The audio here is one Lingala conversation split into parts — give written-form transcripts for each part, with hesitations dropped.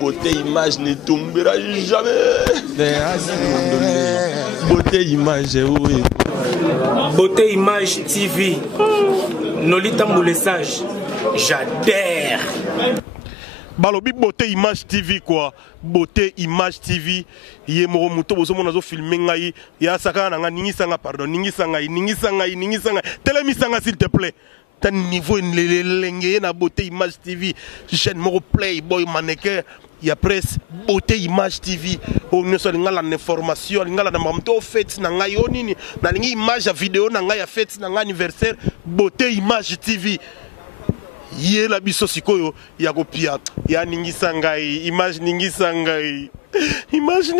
Beauté image ne tombera jamais. Beauté image, oui. Beauté image TV. Nolita Moulessage. J'adhère. Balobi beauté image TV quoi. Beauté image TV. Yé moro muto bozo monazo filmer ngai. Ya saka na nga ningi sanga pardon. Ningi sanga. Telemi sanga s'il te plaît. T'as niveau l'engé na beauté image TV. Chaîne moro Playboy mannequin. Il y a presse beauté image TV. On ne sait pas l'information. On a mamto fait na ngai onini. Na lingi image vidéo na ngai ya fête na ngai anniversaire. Beauté image TV. Yé la biso sikoyo ya kopia ya ningi sangai image ningi sangai image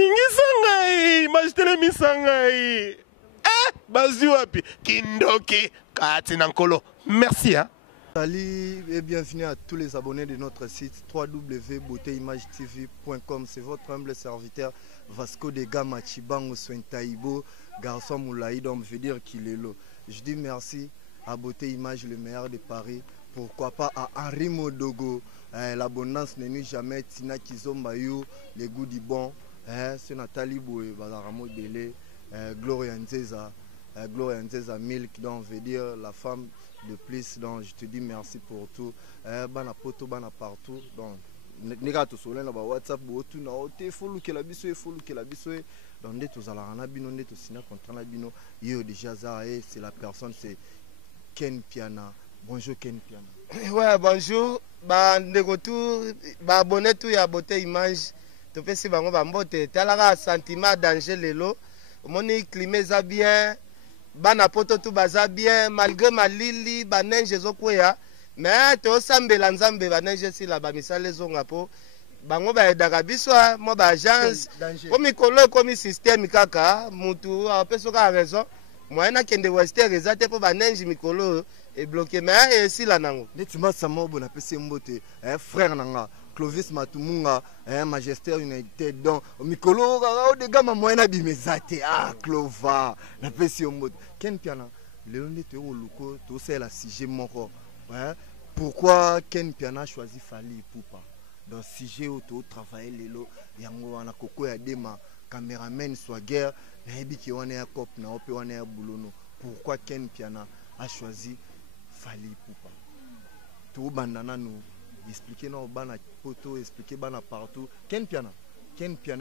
telemi sangai bazi wapi kindoki kati nankolo. Merci hein. Salut et bienvenue à tous les abonnés de notre site www.beautéimagetv.com. C'est votre humble serviteur Vasco de Gama Chibango Swentaïbo, garçon Moulaïd, on veut dire qu'il est là. Je dis merci à Beauté Image, le meilleur de Paris. Pourquoi pas à Henri Modogo, l'abondance n'est jamais Tina Kizombayou, les goûts du bon, c'est Nathalie Boué, Bazaramo Dele, Gloria Nzeza Milk, donc veut dire la femme de plus, donc je te dis merci pour tout. Bana poto, bana partout, donc nega to solen ba WhatsApp botu na ote follow que la biso donc dès tous ala na bino dès tous sina contre na bino yo déjà ça c'est la personne c'est Ken Piana. Bonjour Ken Piana. Ouais, bonjour. Bah, de retour, bah, abonné tout et à Beauté Image. Tu peux si bango bambote. T'as sentiment danger lelo. Moni climat ça bien. Bah, n'importe tout baza bien. Malgré ma lili, bah, neige zokoya. Mais tu as sambe lanzambe, bah, neige si la bamisa les ongapo. Bango ba dagabiso, moi ba agence. Comme ikolo comme système kaka, mutu a personne raison. Moi na kende wester rezate po ba neige mikolo. Et bloqué mais ici là nango netima samo bona pese mbote frère nanga Clovis Matumunga Majesté United donc mikolo ga de gama moyena bimezate Clova na pese mbote Ken Piana le onde te oluko to c'est la sujet moko pourquoi Ken Piana a choisi Fally Ipupa dans sujet auto travailler lelo yango wana koko ya dema cameraman soit guerre na ebi ki wana ya cop na ope wana ya bulono pourquoi Ken Piana a choisi Fally Ipupa. Tout bandana nous expliquer non bana poto expliquer bana partout. Ken Piana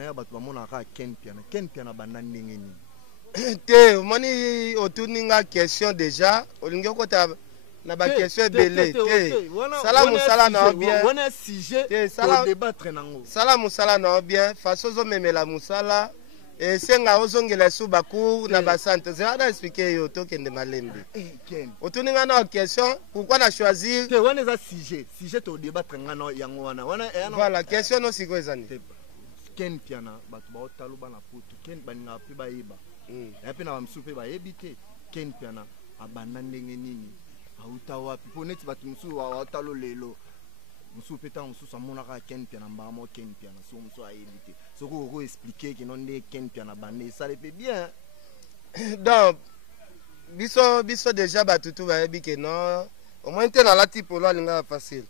ya batu bamona ka Ken Piana bana ndengeni. Te moni otuninga question déjà olingi kota na ba question belé te. Sala na bien. On a sujet pour débattre nango. Sala na bien façon zo memela musala. Et senga ozongela subaku na basante zana expliquer yo to kende malembi otuninga na question pourquoi na choisir te wana za sujet to débattre ngana yango wana voilà question no siko ezani Ken Piana batu ba otalo bana poto Ken baninga pe ba yeba ya pe na bamsupe ba yebite Ken Piana abanda ndenge nini auta wapi po neti batu musu wa otalo lelo musu peta musu samona ka Ken Piana mbamo Ken Piana so musu ayebite so ko expliquer que non de Ken Piana bande ça le fait bien donc biso déjà batutu ba yebi que non au moins te na la type lo linga facile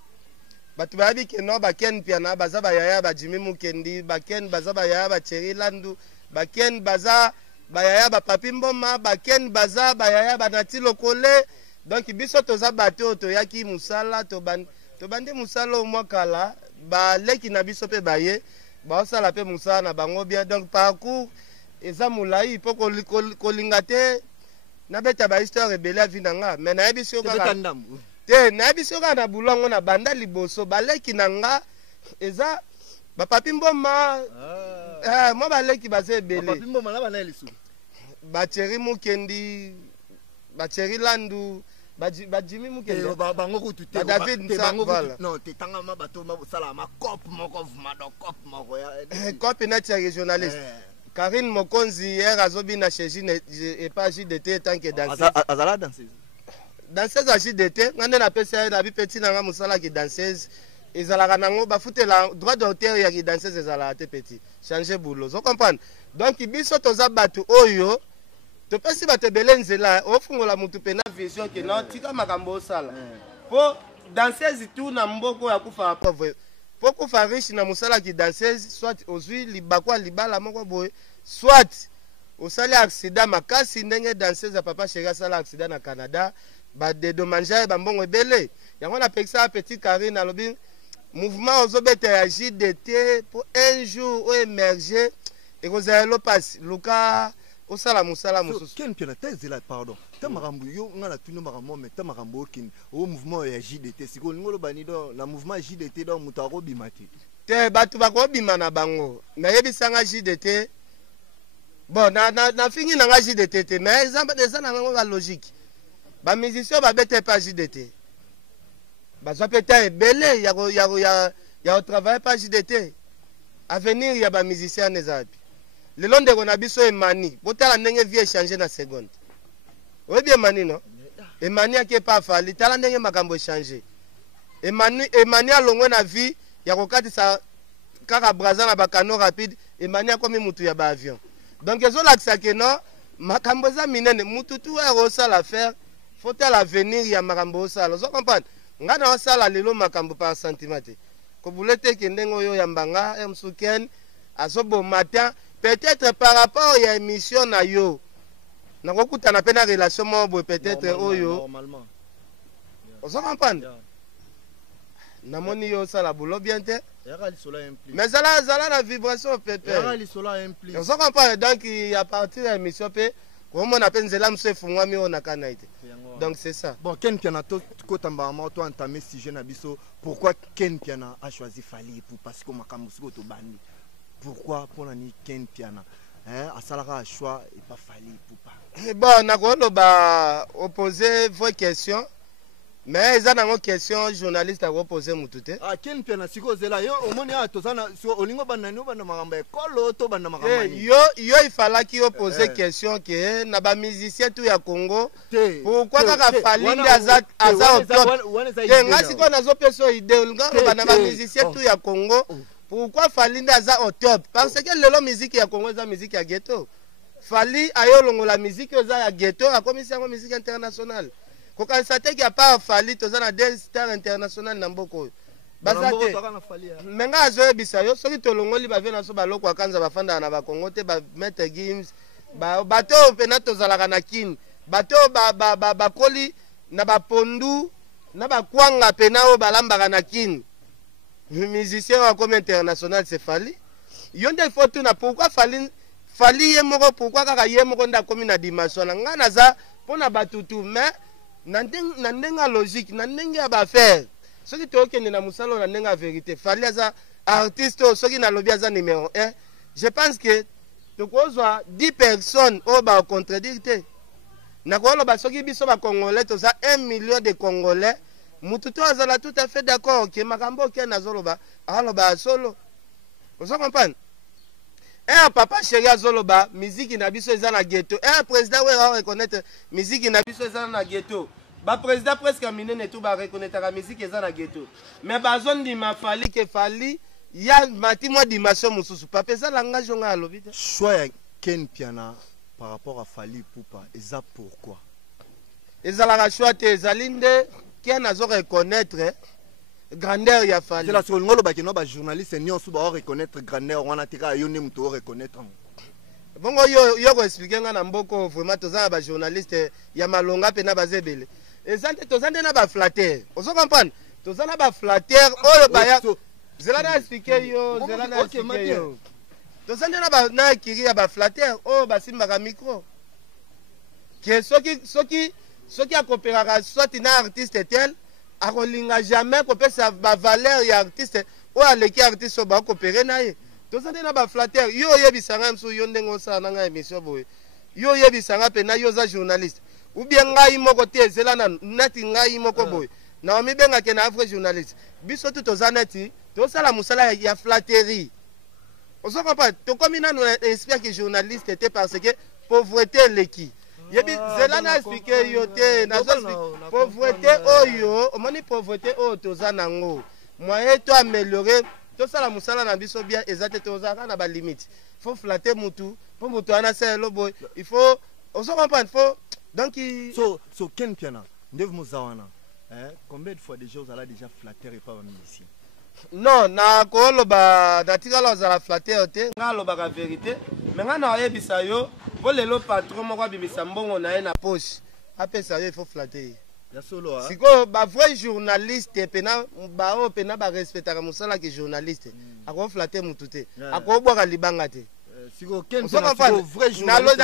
batu ba yebi que non ba Ken Piana baza ba yaya ba Jimmy Mukendi ba Ken baza ba yaya ba Cherry Landu ba Ken baza ba yaya ba Papi Mboma ba Ken baza ba yaya ba Natilo Kole donc biso toza bato to yaki musala to bande musala au moins kala ba leki na biso pe baye ba sala pe musala na bango bien donc parcours eza mulai po kolingate na beta ba histoire rebelle vinanga mais na biso kaka te na biso kaka na bulongo na banda liboso ba leki nanga eza ba Papi Mboma moi ba leki baze ebele Papi Mboma na bana lisu ba Cherry Mukendi ba Cherry Landu ba Jimmy Mukendi bango kutu te David Nsala non te tanga ma bato ma sala ma cop moko vuma do cop moko ya cop na tia journaliste Karine Mokonzi hier azobi na chez et pas JDT tant que danseuse azala danseuse à JDT ngande na pesa na bi petit na nga musala ki danseuse ezalaka nango ba futela droit d'auteur ya ki danseuse ezala te petit changer boulot vous comprenez donc biso toza batu oyo to pesi bato belenzela ofungola mutu pena vision que non tika makambo sala po danseuse tout na mboko ya kufa pauvre Pourquoi faire riche na musala qui danseuse soit ozui libakwa libala moko boy soit au sali accident makasi ndenge danseuse papa chéri sala accident na Canada ba dédommager ba mbongo ebele yango na pekisa petit Karine alobi mouvement ozobete ya JDT pour un jour ou émerger et kozalo passe luka osala musala mususu ken pena tezela pardon tamarambu yo ngana tuno marambo mais tamarambo kin au mouvement ya JDT siko ngolo bani do na mouvement JDT do mutaro bimati te batu bakobima na bango nayebisanga JDT bon na fingi na JDT te mais eza na ngo la logique ba musicien ba bete pas JDT ba zo peta ebele ya travailler pas JDT avenir ya ba musicien nezapi le long de kona biso emani botala ndenge vie changer na seconde oui bien mani non emani ake pa fali tala ndenge makambo changer emani alongwe na vie ya kokatisa kaka braza na bakano rapide emani akomi mutu ya ba avion donc ezolakisa ke no makambo eza minene mutu tu osala affaire faut à l'avenir ya makambo osala ozo comprendre nga na osala lelo makambo par sentiment te kobule te ke ndenge oyo ya mbanga msuken azobo matin peut-être par rapport à émission na yo nakokutana pe na relation mo boy peut-être oyo normalement ozo comprendre namoni yo sala boulot bien te mais zala na vibration pepe ozo comprendre donc à partir de émission pe comment on appelle nzela mse fungwami ona kana ite donc c'est ça bon Ken Piana to kotamba ma to entamé sujet na biso pourquoi Ken Piana a choisi Fally pour parce que makambo siko to bandi pourquoi pour ni Ken Piana à salara choix et pas Fally pour pas bon nakolo ba opposer vos questions mais ils ont une question journaliste à reposer mutute ah Ken Piana siko zela yo omoni a tozana siko olingo banani bana makambo ekolo to bana makambo yo il fallait qu'il poser question que na ba musicien tout ya Congo pourquoi kaka Fally ndi aza au top ke ngasi ko nazo peso idée ngalo bana ba musicien tout ya Congo pourquoi Fally ndi aza au top parce que lelo musique ya Congo eza musique ya ghetto Fally ayo longo la musique eza ya ghetto akomisi yango musique internationale ko kansate ki a pas Fally tozana des stars international na mboko basate menga azo bisa yo soki tolongoli ba vena so baloko akanza bafanda na ba Congo te ba Maître Gims ba bato pena tozalaka na kin bato ba koli na ba pondu na ba kwanga pena o balambaka na kin musicien wa comme international c'est Fally yonde faut na pourquoi Fally ye moko pourquoi kaka ye moko nda komi na dimension na ngana za pona batutu mais nandenga logique nandenga ba faire soki tokende na musalo nandenga vérité Fally aza artiste soki na lobby aza numéro 1 je pense que tokozwa 10 personnes au ba contredire te na kolo ba soki biso ba congolais toza 1 million de congolais mutu to azala tout à fait d'accord que makambo ke na zoloba aloba solo vous comprenez papa chéri azoloba musique na biso eza na ghetto président we reconnaître musique na biso eza na ghetto ba président presque minene tout ba reconnaître la musique eza na ghetto mais ba zone di ma Fally que Fally ya mati moi dimension mususu papa eza langage nga alobi choix ya Ken Piana par rapport à Fally Ipupa eza pourquoi eza la choix te ezalinde Ken azo reconnaître grandeur ya Fally. C'est la seule ngolo ba kino ba journaliste ni on ba reconnaître grandeur wana tika yo ne muto reconnaître. Bongo yo ko expliquer nga na mboko vraiment toza ba journaliste ya malonga pe na bazebele. Ezante tozande na ba flatteur. Ozo comprendre? Toza na ba flatteur oyo ba ya zela na expliquer yo, zela na expliquer yo. Tozande na ba na kiri ya ba flatteur oyo ba simbaka micro. Que soki akopéraka soit na artiste tel akolinga jamais kopesa ba valeur ya artiste o aleki artiste o ba coopérer na ye tozande na ba flatteur yo yebisanga mso yo ndengo sa na nga émission boye yo yebisanga pe na yo za journaliste ou bien ngai moko te ezela na nati ngai moko boye na mi benga ke na vrai journaliste biso tout tozanati to sala musala ya flatterie ozo comprendre to komi na no espère que journaliste était parce que pauvreté leki yebi zela na expliquer yo te na zo pauvreté oyo omoni pauvreté oyo toza nango moyen to améliorer to sala musala na biso bien ezate toza na ba limite faut flatter mutu pour mutu ana selo boy il faut on se comprendre faut donc so Ken Piana ndev muzawana combien de fois déjà vous allez déjà flatter et pas un musicien Non, na koloba natikala ozala flatteur te, nga alobaka vérité, mais nga na oyebisa yo, po lelo patron moko abimisa mbongo na ye na poche, apesa yo il faut flatter. Ya solo ha. Siko ba vrai journaliste pena ba o pena ba respectaka musala ke journaliste. Ako flatter mutu te. Ako bwaka libanga te. Siko ken vrai journaliste.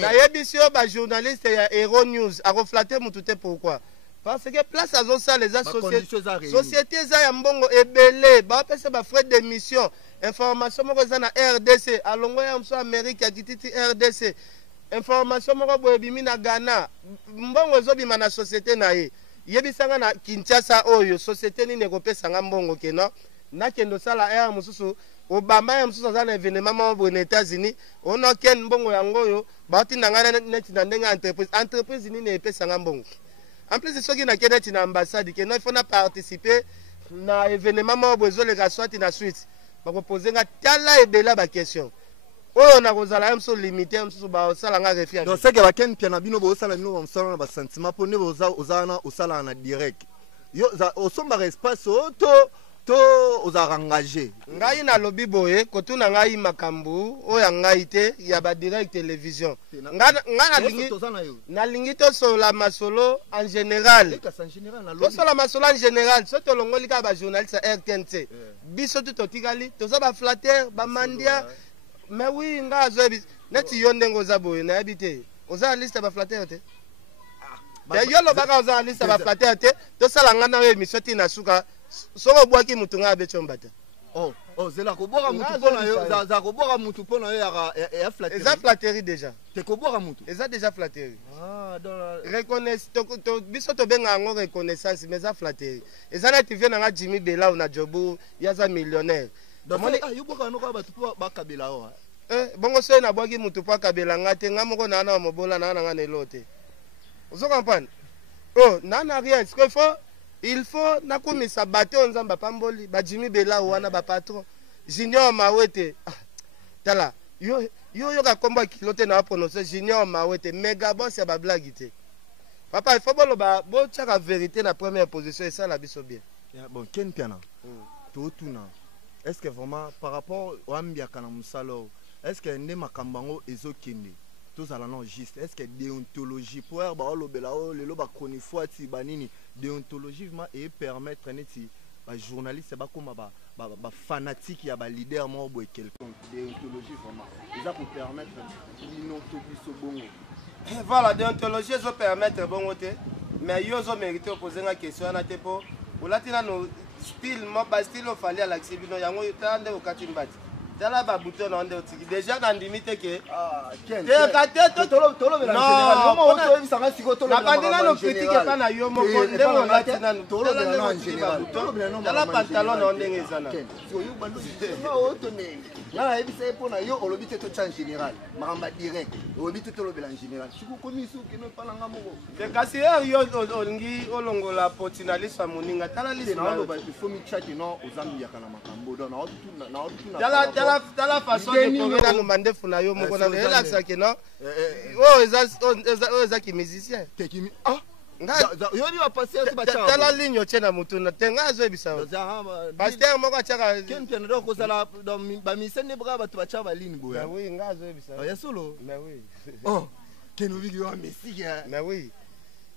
Na yebisio ba journaliste ya Hero News, ako flatter mutu te pourquoi? Parce que place à ça les sociétés za ya mbongo ebele ba pesa ba frais d'émission information moko za na RDC alongo ya mso Amerique ya kititi RDC information moko boye bimi na Ghana mbongo ezobima na société na ye yebisanga na Kinshasa oyo société nini ekopesa nga mbongo keno na kendo sala air mususu obamba ya mususu za na événement mo bo na États-Unis ono ken mbongo yango oyo ba tinda nga neti na ndenga entreprise nini epesa nga mbongo. En plus, ceux qui n'ont pas été dans l'ambassade, il faut participer à l'événement où ils ont les soit in la suite. Ils vont poser une question. On a besoin de limiter, on a besoin de réfléchir. Donc, c'est que la question est un sentiment pour nous, on direct. Au sommet de l'espace, aux engagés. Ngai na lobby boye kotuna ngai makambu oya ngai te ya ba direct télévision na lingi to sola masolo en général to sola masolo en général soto longoli ka ba journaliste RTNC biso tout otikali to za ba flatter ba mandia mais oui nga zo neti yondengo za boye na habité oza liste ba flatter te ya yolo baka oza liste ba flatter te to sala nga na émission ti na suka soko bwaki mutu nga abechombata zela ko boka mutu pona yo za ko boka mutu pona yo ya flatterie. Eza flatterie déjà. Te ko boka mutu. Eza déjà flatterie. Donc reconnaissance to biso to benga ngo reconnaissance mais eza flatterie. Eza na TV na Jimmy Bela na Jobu yaza millionnaire. Donc yo boka no ka batu po ba kabela o. Bongo so na bwaki mutu po kabela ngate ngamoko na na mobola na nga nelote. Vous comprenez? Nana rien, ce qu'il faut il faut nakumisa bato nzamba pamboli ba Jimmy Bela wana ba patron Junior Mawete tala yo ka komba kilote na prononcer Junior Mawete méga boss ya ba blague te papa il faut bolo ba bo tchaka vérité na première position et ça la biso bien bon ken piana to tuna est-ce que vraiment par rapport au ambia kana musalo est-ce que ne makambango ezokende tozala non juste est-ce que déontologie pour ba lobela o lelo ba konifuati banini déontologiquement et permettre neti ba journaliste ba koma ba fanatique ya ba leader mo bo quelconque déontologie vraiment ça pour permettre l'inontobiso bongo voilà déontologie ça permettre bongo te mais yo zo mériter poser une question na tepo olatina no style mo ba style o fali à l'accibino yango tande o katimbati tala ba bouton on de déjà dans limite que la façon de trouver dans le mandefu na yo moko na relaxa que non eza qui musicien yo ni va passer ba cha tala ligne tena mutuna tenga zo ebisa pasteur moko achaka ken tena do ko sala ba misene bra ba tu ba cha ba ligne boya oui ngazo ebisa ya solo mais oui ken obi yo messi mais oui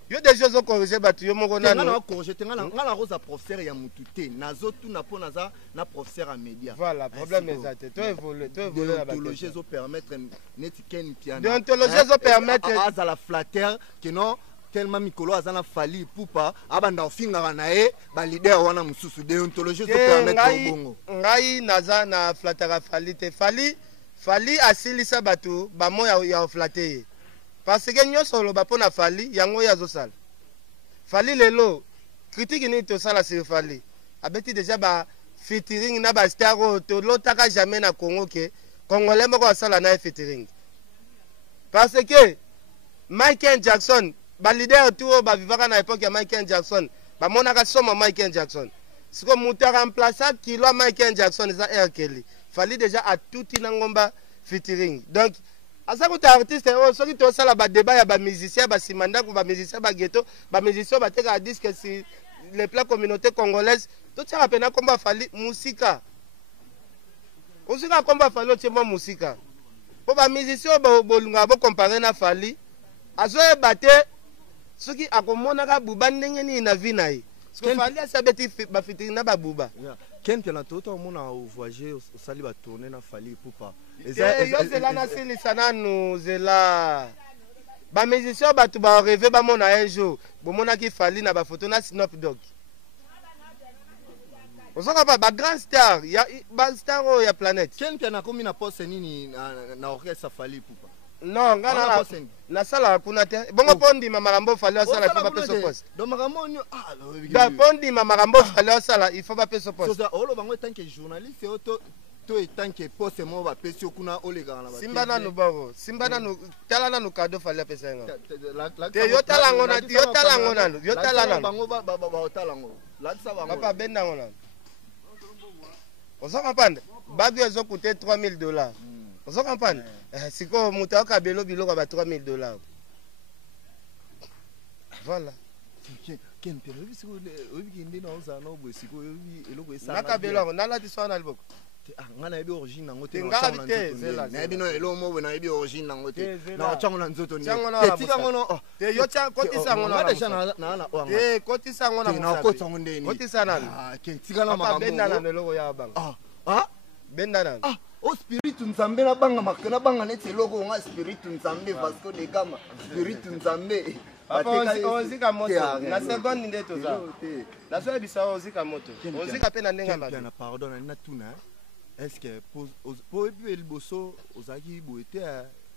yo déjà zo corriger batu yo moko nanu ngana corriger ngana roza professeur ya mutute nazo tu na pona za na professeur à média voilà problème exact to évoluer la déontologie zo permettre net ken piano déontologie zo permettre à la flatteur que non tellement mikolo azana fali pupa abanda ofinga na e ba leader wana mususu déontologie zo permettre bongo ngai naza na flattera fali te fali asilisa batu ba moya ya flatter parce que nyonso loba pona fali yango ya zosala fali lelo critique ni to sala sur fali abeti déjà ba featuring na ba star to lotaka jamais na Congo ke congolais moko sala na featuring parce que Michael Jackson ba leader tout ba vivaka na époque ya Michael Jackson ba monaka soma Michael Jackson siko muta remplaçant kilo Michael Jackson za R Kelly fali déjà a tout inangomba featuring donc asa ko artiste o soki to sala ba débat ya ba musicien ba simanda ko ba musicien ba ghetto ba musicien ba teka disque si les plats communauté congolaise tout ça appena komba fali musika osika komba fali otiemba musika po ba musicien bolunga bo comparer na fali azoyeba te soki akomonaka buba ndenge nini na vie na ye parce que fali asabeti bafitiri na babuba Ken Piana toto mona voyager osali ba tourner na fali pupa yo zela na silisa nanu zela ba musicien bato ba rêver ba mona un jour bomonaki fali na ba photo na Snoop Dogg osaka ba grand star ya ba star o ya planète Ken Piana komi na poste nini na orchestre fali pupa non ngana na sala kuna te bongo pondi marambo fali asala il faut pas peso poste donc marambo da pondi marambo fali asala il faut pas peso poste so olo bango tant que journaliste auto to tant que poste mo ba peso kuna olega na ba simba na no baro simba na no tala na no cadeau fali apesa nga te yo tala ngona yo tala ngona yo tala na bango ba tala ngo la sa bango papa benda ngona osaka pande bagu ezo coûter $3000 osaka pande siko mutu akabelo biloko ba $3000 voilà Ken Piana siko obi ndi na oza na obwe siko obi eloko esa nakabelo na lati so na liboko ngana yebi origine nango te na yebi no elo mo na yebi origine nango te na chango na nzoto ni tika ngono te yo cha kotisa ngono na deja na wanga te kotisa ngono na kotisa ngondeni kotisa nani tika na makambo benda na eloko ya banga benda nani o spiritu nzambe na banga makena banga neti eloko nga spiritu nzambe Vasco de Gama spiritu nzambe ozika moto na seconde nde toza na so ebisa ozika moto ozika pe na ndenga ba na pardon na tuna est-ce que pour el bosso ozaki boete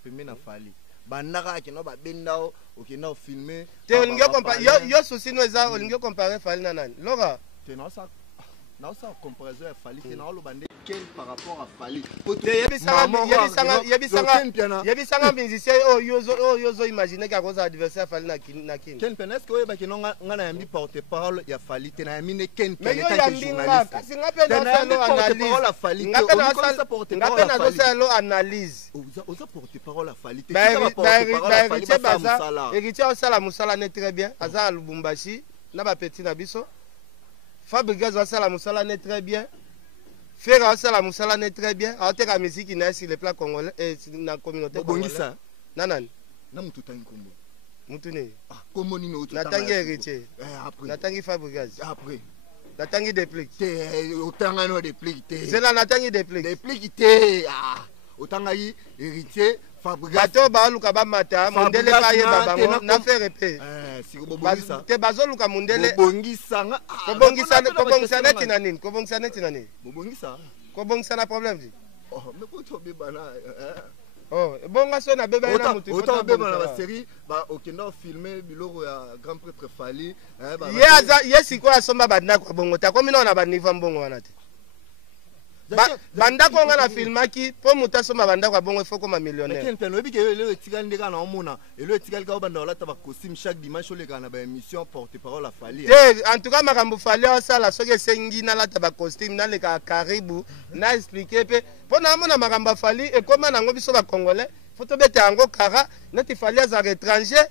pembe na fali bandaka kino ba bendao okina filmer te olingi comparer yo souci no eza olingi comparer fali na nani loka te na sa comparaison ya fali te na lo bande quel par rapport à fali yebisanga musicien oyo imaginer ka koza adversaire fali na kini Ken Piana est-ce que oyeba kino nga na yambi porte parole ya fali te na yambi ne Ken Piana mais yo yambinga kasi nga pe na salo analyse nga pe na salo analyse oza porte parole ya fali te héritier osala musala ne très bien aza Lubumbashi na ba petit na biso Fabrigas osala musala ne très bien Fera osala musala ne très bien ateka musique na sur le plan congolais et na communauté congolaise nanani na mutu tangi kombo mutu ne kombo ni no natangi héritier après natangi Fabrigas après natangi déplique te otanga no déplique te zela natangi déplique te otanga yi héritier Fabrigas bato baluka bamata mondele pa yeba bango na faire pe siko bobongisa te bazoluka mondele bobongisa nga kobongisa neti na nini kobongisa neti na nini kobongisa na problème di mais ko to beba na bonga so na beba na mutu autant beba na ba série ba okenda filmer biloko ya grand prêtre Fali ye siko asomba bandako bongo ta komi na ba niveau mbongo wana te bandako nga na filmaki po mutu asomba bandako bongo il faut comme millionnaire Ken Piana obi ke elo etikali ndeka na omona elo etikali ka banda olata ba costume chaque dimanche oleka na ba émission porte parole à Fali en tout cas makambo Fali osala soki esengi na lata ba costume na leka karibu na expliquer pe po na mona makambo Fali ekoma nango biso ba congolais faut to beta yango kara neti Fali aza étranger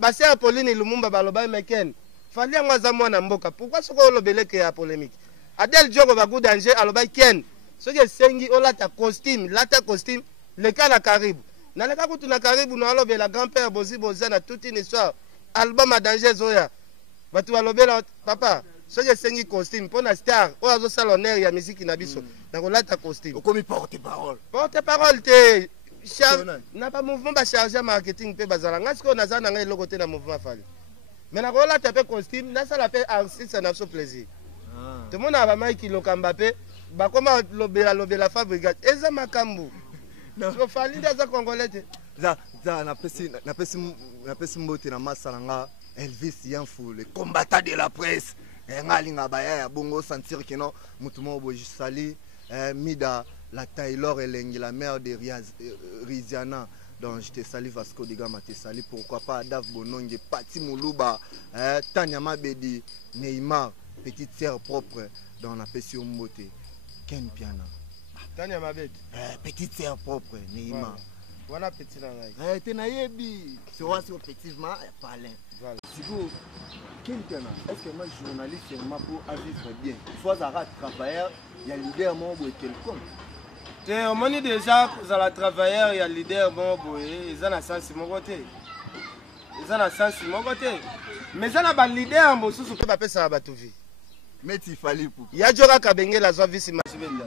basi ya Pauline Lumumba baloba meken Fali yango aza mwana mboka pourquoi soko olobeleke ya polémique Adel Diogo ba good danger aloba ken soki esengi olata costume leka na karibu na leka kutu na karibu na alobela grand-père bozi boza na toute une histoire album à danger zoya batu balobela papa soki esengi costume mpo na star oyo azosala honneur ya misiki na biso na kolata costume okomi porte parole te na ba mouvement ba chargé marketing mpe bazala nga sikoyo naza na ngai eloko te na mouvement Fali mais na kolata mpe costume nasala mpe artiste na biso plaisir tomona bamaiki lokamba mpe bakoma lobela Fabrigas eza makambo so Fali nde aza congolais te napesi mbote na masala nga Elvis Yanfu le combattant de la presse nga linga baya ya bongo sentir que non mutu mo bojisali mida la Taylor elengi la mère de Riziana donc je te salue Vasco de Gama te salue pourquoi pas Dave Bononge Pati Muluba Tanya Mabedi Neymar petite sœur propre dans la passion mbote Ken Piana Tanya Mabedi petite sœur propre Neymar voilà petit na ngai te na yebi c'est aussi effectivement parler voilà siko est-ce que moi journaliste seulement pour vivre bien? Il faut avoir travailleur, il y a leader mon boy quelconque. On m'a dit déjà que vous allez travailleur, il y a leader mon boy, ils ont un sens de mon côté. Ils ont un sens de mon côté. Mais ils ont un leader, mon sous que papa ça va tout vie. Mais il fallait pour. Il y a Djora Kabenge la zone vice ma chibenda.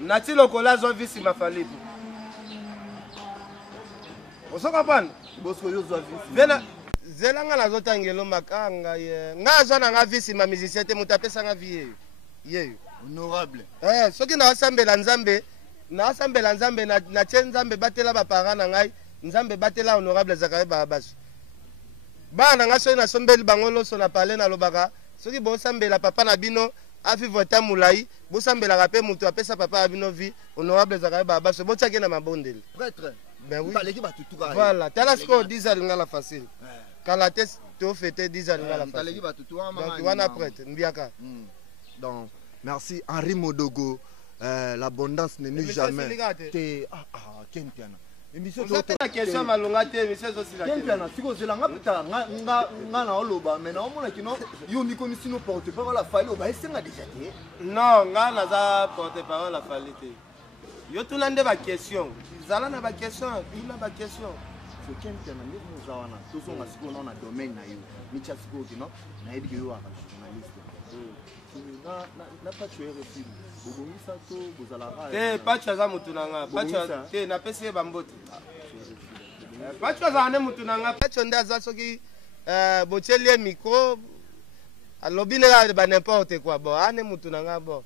Nati lokola zone vice ma fallait pour. On se comprend? Bosco yo zone vice. Vena zelanga la zone tangelo makanga ye. Nga zone nga vice ma musicien te mutape sanga vie. Ye. Honorable. Soki na wasambela nzambe na tien nzambe batela ba parents na ngai nzambe batela honorable Zakaria Babasu. Bana nga so na sombeli bangolo so na parler na lobaka soki bo sambela papa na bino afi vota mulai bo sambela ka pe mutu apesa papa na bino vie honorable Zakaria Babasu bo tchake na mabondeli. Prêtre. Ben oui. Voilà, tala sko 10 alinga la facile. Kala test to fêter 10 alinga la facile. Donc wana prêtre mbiaka. Donc merci Henri Modogo. L'abondance ne nuit jamais. Kenpiana. Émission de la question malonga te émission aussi la Kenpiana siko zelanga puta nga na oloba mais na omona kino yo mi komisi no porte parole la fali oba esenga déjà te. Non, nga na za porte parole la fali te. Yo tout nande ba question. Zala na ba question, il na ba question. So Kenpiana ndi muzawana to so ngasiko na domaine na yo. Micha siko kino na yedi yo aka journaliste. Na pas tuer refil. Bobomisa to bozalaka. Pacha za mutu nanga. Pacha te na pese bambote. Pacha za ne mutu nanga. Pacha ndaza soki bochelie micro alobi ne ba n'importe quoi. Bon, ane mutu nanga bon.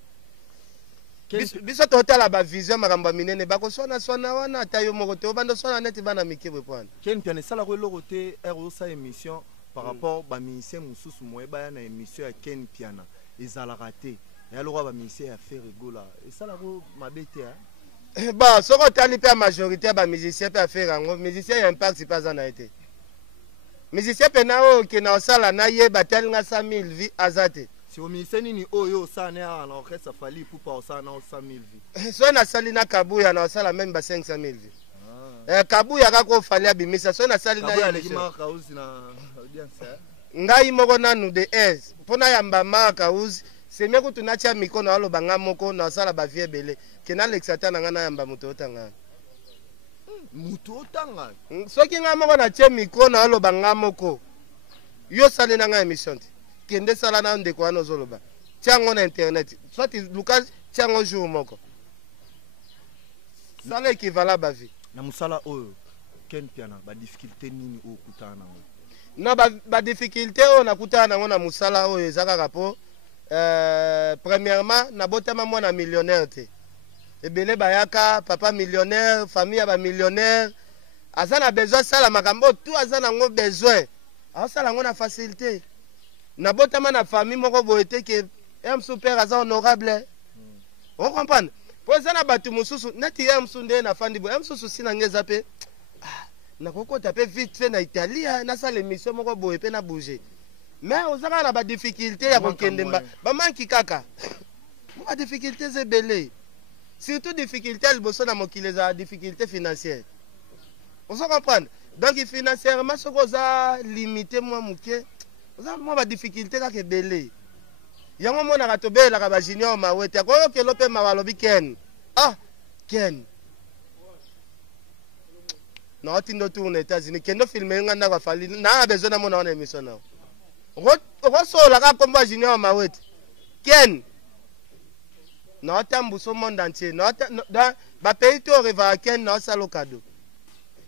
Biso totala ba vision makambo minene bako sona wana tayo moko to bando sona neti bana mikebe pwana. Ken piane sala ko lokote ero sa émission par rapport ba ministère mususu moyeba na émission ya Ken Piana. Ezala raté. Et alors ba ministère a fait rigola. Et ça la ko mabete hein. Bon, soko tali pe majorité ba musicien pe faire rango, musicien impact c'est pas en été. Musicien pe na o ke na sala na ye batel nga 100,000 vie azate. Si au ministère ni oyo ça na en orchestre fali pour pas ça na 100,000 vie. So na sali na Kabuya na sala même ba 500,000 vie. Kabuya ka ko fali abimisa so na sali na ye. Kabuya le kauzi na audience. Ngai moko nanu de es. Pona yamba maka uzi c'est mieux que tu n'as pas mis qu'on a le banga moko na sala ba vie belé que na l'exata na ngana yamba muto tanga muto tanga soki nga moko na tie micro na lo banga moko yo sale na nga émission kende sala na ndeko wana zoloba tiango na internet soit Lucas tiango jour moko sala équivalent ba vie na musala oyo Ken Piana ba difficulté nini o kutana na ba difficulté o na kutana na musala oyo ezaka kapo premièrement nabotama mwana millionnaire te ebele bayaka papa millionnaire famille ya ba millionnaire azana besoin sala makambo tout azana ngo besoin asala ngo na facilité nabotama na famille moko boete ke un super aza honorable on comprend pour ça na batu mususu nati ya msunde na fandi bo msusu sina ngeza pe na kokota pe vite fait na Italie na sala émission moko boe pe na bouger. Mais on a des difficultés à kokende ba manki kaka. Ba difficultés c'est belé. Surtout difficultés le bosso na mokile za difficultés financières. On se comprend. Donc financièrement ce qu'on a limité moi muke. On a moi ba difficultés ka ke belé. Yango mona ka tobela ka ba junior mawete ko ke lope mawalobi Ken. Ah, Ken. Non, tindo tourne États-Unis. Ken no filmer nganda ka fali. Na besoin na mona na émission na. Rosola ka komba junior mawete Ken na tambuso monde entier na ba pays to reva Ken na salo cadeau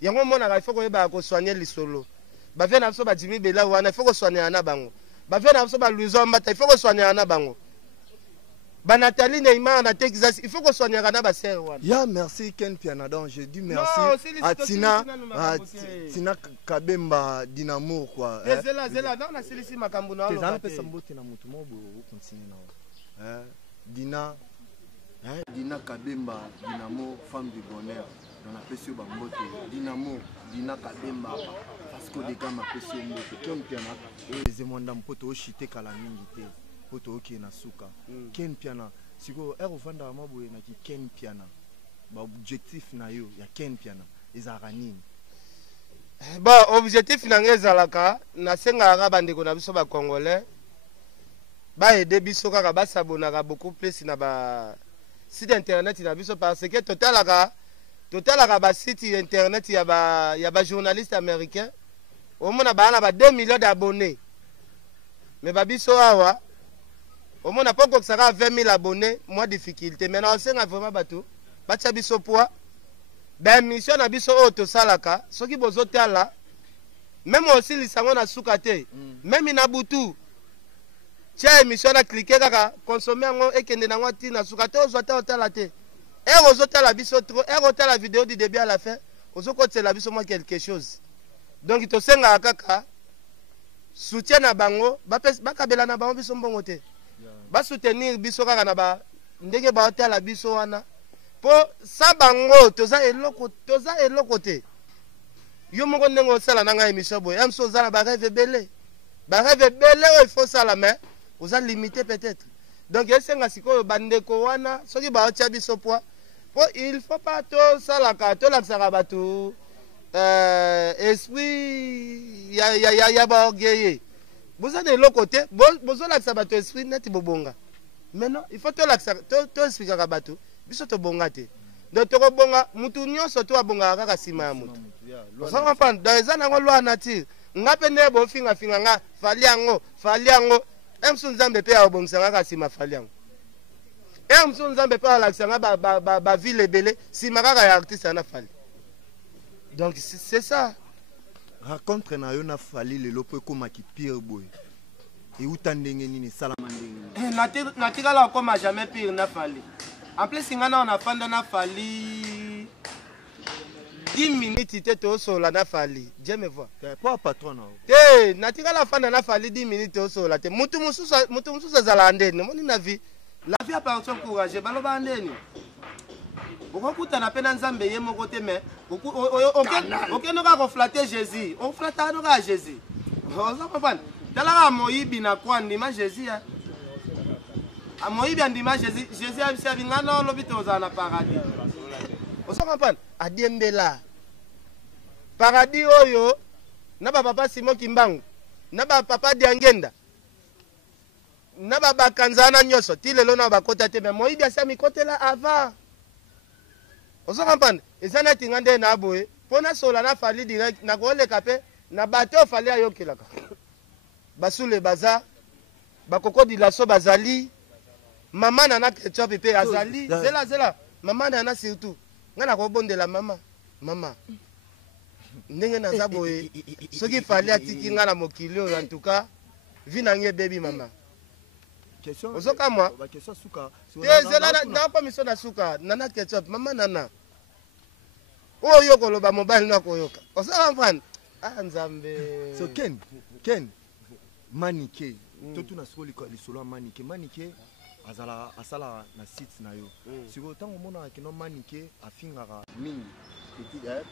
yango mona ka ifoko yeba ko soigner lisolo ba vient na so ba Jimmy Bela wana ifoko soigner na bango ba vient na so ba Louison Mbata ifoko soigner na bango ba Nathalie Neymar na Texas ifoko soigner na ba sœur wana. Ya merci Ken Piana donc je dis merci à Tina Kabemba Dynamo quoi. Zela non na silisi makambo na lo. Zala pesa mbote na mutu mo bo continue na. Dina Kabemba Dynamo femme du bonheur dans la pesi ba mbote Dynamo Dina Kabemba parce que des gars ma pesi mbote Ken Piana et les monda mpoto chité kala mingi te. Poto oki na suka Ken Piana siko vanda maboye na ki Ken Piana ba objectif na yo ya Ken Piana ezaka nini Bon, objectif nange ezalaka nasengaka bandeko na biso ba congolais ba aider biso kaka ba s'abonnaka beaucoup plus na ba site internet na biso parce que totalaka ba site internet ya ba journaliste américain au mona ba na ba 2 millions d'abonnés mais ba biso awa au mona poko saka 20 000 abonnés moins difficulté mais na osenga vraiment bato ba tia biso poids ben mission na biso o to salaka soki bozo tala même aussi lisango na suka te même na butu tia émission na cliquer kaka consommer ngo ekende na ngwa ti na suka te ozo ta tala te ozo tala biso trop tala vidéo du début à la fin ozo kotela biso moi quelque chose donc to senga kaka soutien na bango ba kabela na bango biso mbongo te ba soutenir biso kaka na ba ndenge ba tala biso wana po sa bango toza eloko te yo moko ndenge osala na ngai émission boye am so ozala ba rêve belé oyo il faut sala mais oza limité peut-être donc esenga sikoyo bandeko wana soki baotia biso poids po il faut pas tosalaka tolakisaka bato esprit ya baorgueille boza na eloko te bozolakisa bato esprit neti bobonga maintenant il faut toexplikaka bato biso tobonga te donc tokobonga mutu nyonso to abongaka kaka nsima ya mutu osakopana donc eza nango loi nature nga mpe nde bofingafinga nga fali yango mosu nzambe mpe aobongisa nga kaka nsima fali yango mosu nzambe mpe alakisa nga bavile ebele nsima kaka ya artiste ana fali donc c'est ça rencontre na yo na fali lelo mpo ekomaki pire boye euta ndenge nini esalama ndenge natikala okoma jamais pire na fali en plus ngana on a fanda na fali 10 minutes te tosola na fali je me vois pas patron na te natikala fanda na fali 10 minutes tosola te mutu mususu azala ndeni moni na vie la vie appartient au courage baloba ndeni okokutana mpe na nzambe ye moko te mais okende kaka koflate jésus oflataka no kaka jésus oza kopana talaka moyibi na kwa ndima jésus moyibi andima jésus abisi abinga na olobi tozala na paradis oza kopana adiembela paradis oyo na bapapa Simon Kimbangu na bapapa Diangenda na bakanzana nyonso ti lelo na bakota te mais moyibi asi amikotela avant ozo comprendre eza neti nga nde na boye mpo nasola na fali direct nakoleka mpe na bato fali ayokelaka basule baza bakokodila so bazali mama nana ketchup mpe azali zela mama nana surtout nga nakobondela mama ndenge naza boye soki fali atiki nga na mokili oyo en tout cas vi na nge ebebi mama ozokamwa te zela naopa miso na suka nana ketchup mama nana oyo koloba mobile na koyoka osala mfana nzambe so ken manike totuna sikoyo lisolo ya manike asala na site na yo sikoyo ntango omonaka kino manike afingaka mingi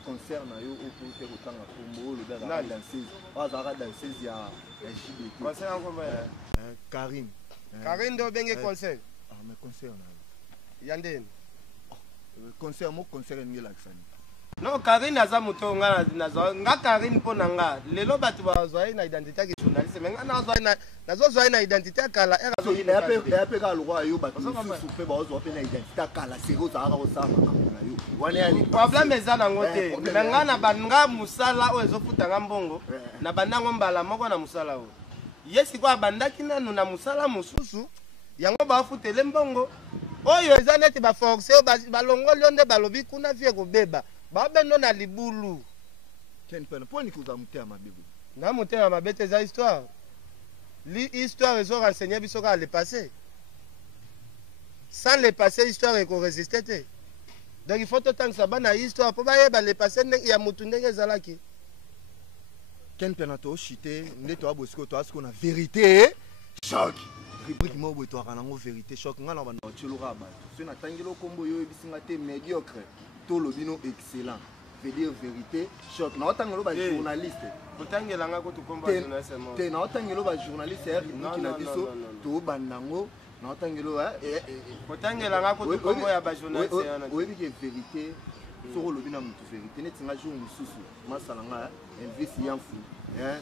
concert na yo opo te kotanga kombo oyo lobaka danseuse oyo azalaka danseuse ya JBT Karine nde obenge concert mais concert na yo ya ndeni concert mo concert ndenge elakisani non Karine aza moto nga Karine mpo na nga lelo bato bazwa ye na identité ya journaliste me nga nazozwa ye na identité ya kala eya mpe kaka lokwa yo bato mosusu mpe bazozwa mpe na identité ya kala seri ozalaka kosala makambo na yo wana problème eza nango te me nga na banga mosala oyo ezofutanga mbongo na bandango mbala moko na mosala oyo ye sikoyo abandaki nanu na mosala mosusu yango bafutele mbongo oyo eza neti baforce oyo balongoli yo nde balobi kuna vie kobeba babendo na libulu poni koza motema mabe na motema mabe te eza histoire histoire ezo renseigner biso kaka le passé sans le passé histoire ekorésiste te donc il faut totangisa bana histoire mpo bayeba le passé ya motu ndenge ezalaki ken mpena toshite nde toabosiko toasiko na vérité choc rubrique moko boye toaka nango vérité choc nga na banda batiolokaka bato soki natangeli okombo oyo oyebisinga te médiocre tolobino excellent veut dire vérité choc naotangelo bajournaliste otangelanga te naotangelo bajournaliste ya rubrique na biso tobandango naotangelo otangelanga kotukombo ya bajournaliste oyebi ke vérité soko lobi na mutu vérité neti nga jour mosusu masala nga investi ya mfu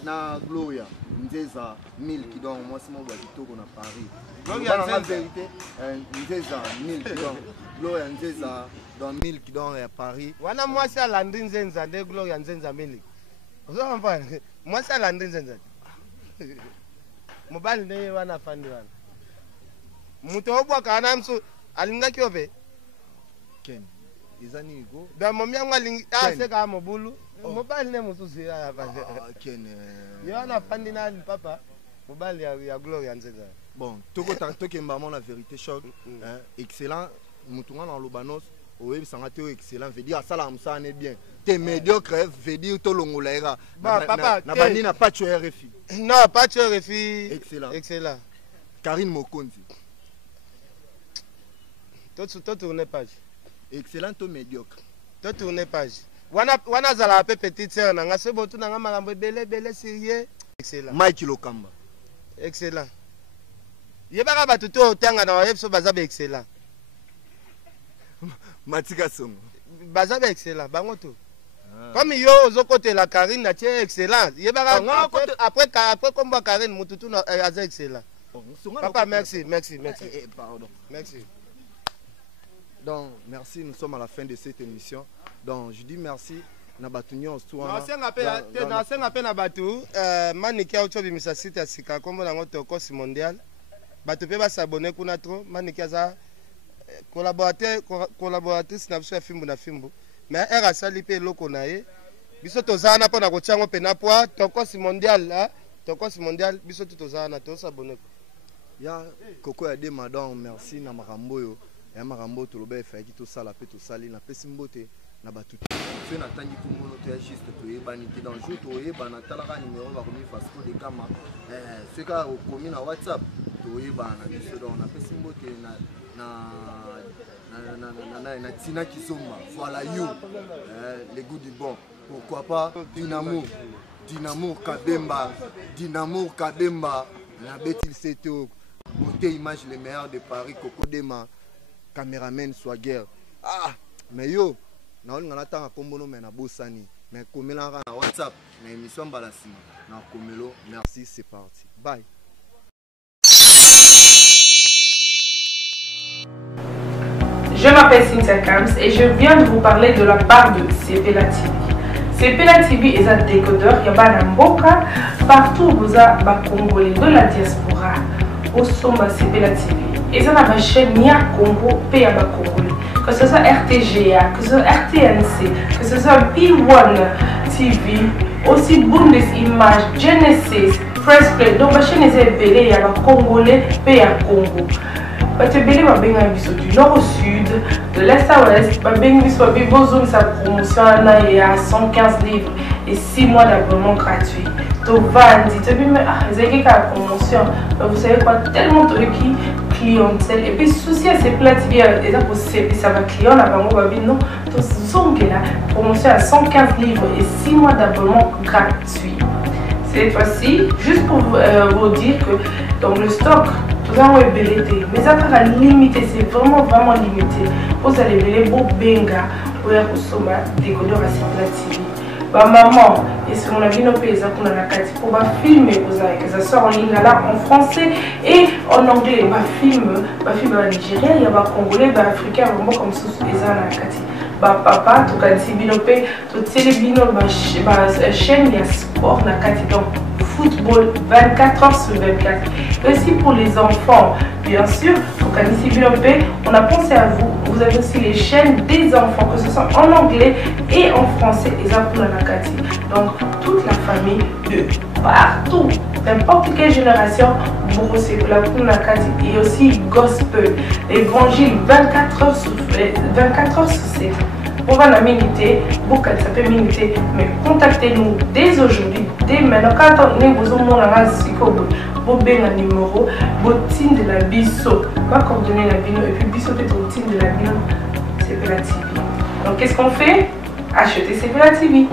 na Gloria Nzeza 1000 qui donne moi c'est mon gars kitoko na Paris Gloria vérité Nzeza 1000 qui donne Gloria Nzeza dans 1000 qui donne à Paris wana moi c'est Landry Nzenza de Gloria Nzenza 1000 vous comprenez moi c'est Landry Nzenza mobile ne wana fandi wana mutu obwa kana mso alinga kyobe Ken izani go da momi yangu alingi se ka mobulu mobile ne mususu ya fandi Ken yana fandi na papa mobile ya Gloria Nzenza bon toke mbamo la vérité choc excellent mutunga na lobanos oui ça a excellent veut dire ça là ça est bien t'es médiocre veut dire to longolaira papa na bani na pas tu RFI non pas tu RFI excellent Karine Mokonzi toi tourner page excellent to médiocre toi tourner page wana zala pe petite sœur na nga se botu na nga makambo bele sérieux excellent Mike Lokamba excellent yebaka batu to tanga na yebso bazabe excellent Matika Songo bazabe excellent bango to comme yo ozokote la Karine na tie excellent yebaka après combat Karine mututu na aza excellent papa merci pardon merci. Donc merci, nous sommes à la fin de cette émission. Donc je dis merci na batunyo stuana. Na senga pe na batu maniki auto bimisa site ya sika kombo na ngoto Tokos Mondial. Batu pe ba s'abonner kuna trop maniki za collaboratrice na biso ya fimbu na fimbu. Mais era sali pe loko na ye. Biso tozana pona ko tiango pe na poa Tokos Mondial Tokos Mondial biso tozana to s'abonner. Ya koko ya de madame merci na makambo yo. Ya makambo to lobe fa ki to sala pe to sali na pesi mbote na batu. Fe na tangi kumbono to ya juste to yebani te dans jour to yebana talaka numéro ba komi Vasco de Gama ce ka o komi na WhatsApp to yebana biso donc na pesi mbote na Tina Kizomba voilà you les goûts du bon pourquoi pas Dynamo Kabemba na Betil Seto beauté image les meilleurs de Paris Coco Dema caméraman Swagger mais yo na olinga na tanga kombono mais na bosani mais komela na WhatsApp na émission balasima na komelo merci c'est parti bye. Je m'appelle Cynthia Kams et je viens de vous parler de la part de CPLA TV. CPLA TV est un décodeur, il y a un mboka partout vous avez des Congolais de la diaspora au sommet CPLA TV. Et ça n'a pas chaîne ni à Congo, pays à Congolais. Que ce soit RTGA, que ce soit RTNC, que ce soit P1 TV, aussi Bundesimage, Genesis, Press Play. Donc la chaîne est belle, il y a Congolais, pays à Congo. Batebele va bien du nord au sud, de l'est à l'ouest, va bien besoin sa promotion il y a 115 livres et 6 mois d'abonnement gratuit. Donc Vandi, tu dis mais la promotion, vous savez quoi, tellement de clientèle et puis souci à ces plats TV et ça va client là bas va non, donc son que la promotion à 115 livres et 6 mois d'abonnement gratuit. Cette fois-ci, juste pour vous dire que dans le stock vous avez belleté, mais ça sera limité, c'est vraiment limité. Vous allez belleter beau benga pour consommer décodeur à CPLA TV. Bah maman, et si on a vu nos pays pour filmer, que ça sort en ligne là en français et en anglais. Bah film à Nigeria, il y a des Congolais, des Africains, vraiment comme ça les Kati. Bah papa, tout cas si binopé, tout télébino, chaîne il y a sport na Kati donc. Football 24 heures sur 24. Et aussi pour les enfants, bien sûr, on a pensé à vous. Vous avez aussi les chaînes des enfants, que ce soit en anglais et en français. Donc, toute la famille de partout, n'importe quelle génération, et aussi gospel, évangile 24 heures sur 7. On va la miniter, mais contactez-nous dès aujourd'hui, dès maintenant. Quand on est besoin de un numéro, bottine de la biso, pas coordonner la bino, et puis biso peut bottine de la bino, CPLA TV. Donc qu'est-ce qu'on fait? Achetez CPLA TV.